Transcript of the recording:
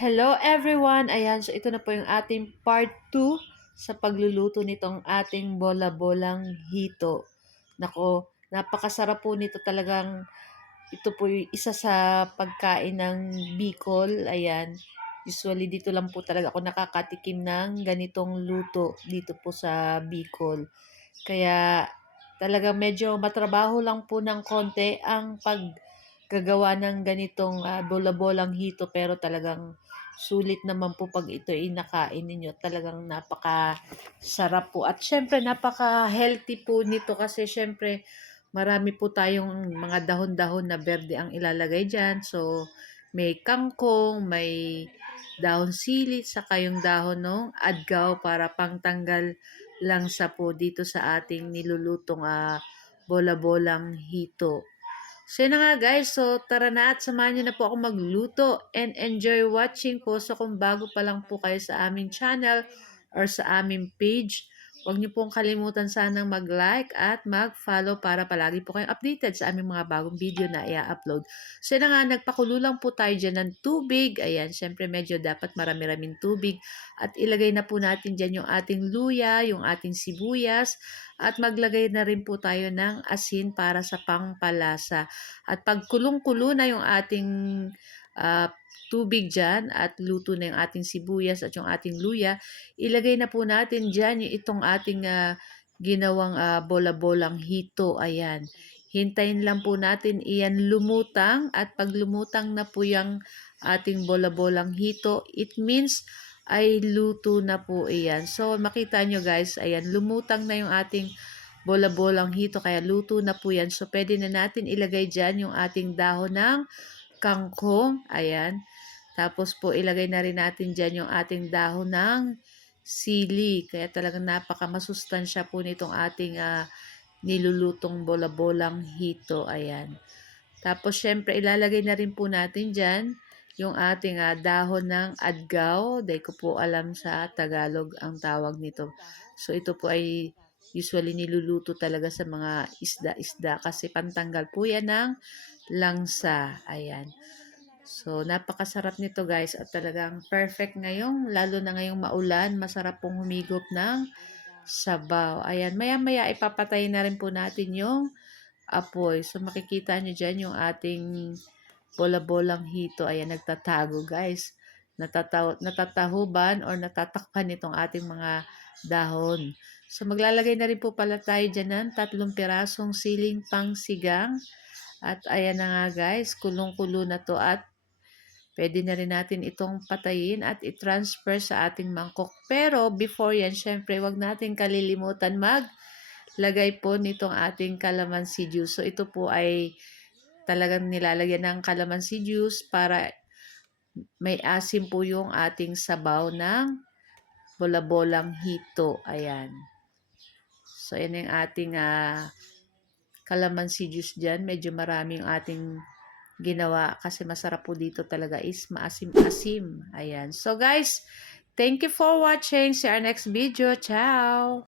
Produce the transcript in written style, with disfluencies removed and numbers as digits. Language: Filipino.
Hello everyone! Ayan, so ito na po yung ating part 2 sa pagluluto nitong ating bola-bolang hito. Nako, napakasarap po nito talagang. Ito po yung isa sa pagkain ng Bicol. Ayan, usually dito lang po talaga ako nakakatikim ng ganitong luto dito po sa Bicol. Kaya talagang medyo matrabaho lang po ng konti ang paggagawa ng ganitong bola-bolang hito, pero talagang sulit naman po pag ito ay nakain ninyo. Talagang napaka-sarap po. At syempre, napaka-healthy po nito kasi syempre, marami po tayong mga dahon-dahon na berde ang ilalagay dyan. So, may kangkong, may dahon sili, saka yung dahon ng adgaw para pangtanggal lang sa po dito sa ating nilulutong bola-bolang hito. So yun na nga guys, so tara na at samahan nyo na po ako magluto and enjoy watching po. So kung bago pa lang po kayo sa aming channel or sa aming page, huwag niyo pong kalimutan sanang mag-like at mag-follow para palagi po kayong updated sa aming mga bagong video na i-upload. So yun na nga, nagpakulo lang po tayo dyan ng tubig. Ayan, syempre medyo dapat marami-raming tubig. At ilagay na po natin dyan yung ating luya, yung ating sibuyas, at maglagay na rin po tayo ng asin para sa pangpalasa. At pag kulong-kulo na yung ating tubig dyan at luto na yung ating sibuyas at yung ating luya, ilagay na po natin dyan yung itong ating ginawang bola-bolang hito. Ayan. Hintayin lang po natin iyan lumutang, at pag lumutang na po yung ating bola-bolang hito, it means ay luto na po iyan. So makita nyo guys, ayan, lumutang na yung ating bola-bolang hito, kaya luto na po yan. So pwede na natin ilagay dyan yung ating dahon ng kangkong. Ayan. Tapos po ilagay na rin natin dyan yung ating dahon ng sili. Kaya talagang napaka-masustansya po nitong ating nilulutong bola-bolang hito. Ayan. Tapos syempre ilalagay na rin po natin dyan yung ating dahon ng adgaw. Dahil ko po alam sa Tagalog ang tawag nito. So ito po ay usually niluluto talaga sa mga isda-isda kasi pantanggal po yan ng langsa. Ayan. So, napakasarap nito guys at talagang perfect ngayong, lalo na ngayong maulan, masarap pong humigop ng sabaw. Ayan, maya-maya ipapatay na rin po natin yung apoy. So, makikita nyo dyan yung ating bola-bolang hito. Ayan, nagtatago guys. Natatahuban or natatakpan itong ating mga dahon. So, maglalagay na rin po pala tayo dyan ng 3 pirasong siling pangsigang. At ayan na nga guys, kulong-kulo na to at pwede na rin natin itong patayin at i-transfer sa ating mangkok. Pero before yan, syempre, wag natin kalilimutan maglagay po nitong ating calamansi juice. So ito po ay talagang nilalagyan ng calamansi juice para may asim po yung ating sabaw ng bola-bolang hito. Ayan. So yan yung ating calamansi juice dyan. Medyo marami yung ating ginawa kasi masarap po dito talaga is maasim-asim. Ayan. So guys, thank you for watching. See our next video. Ciao!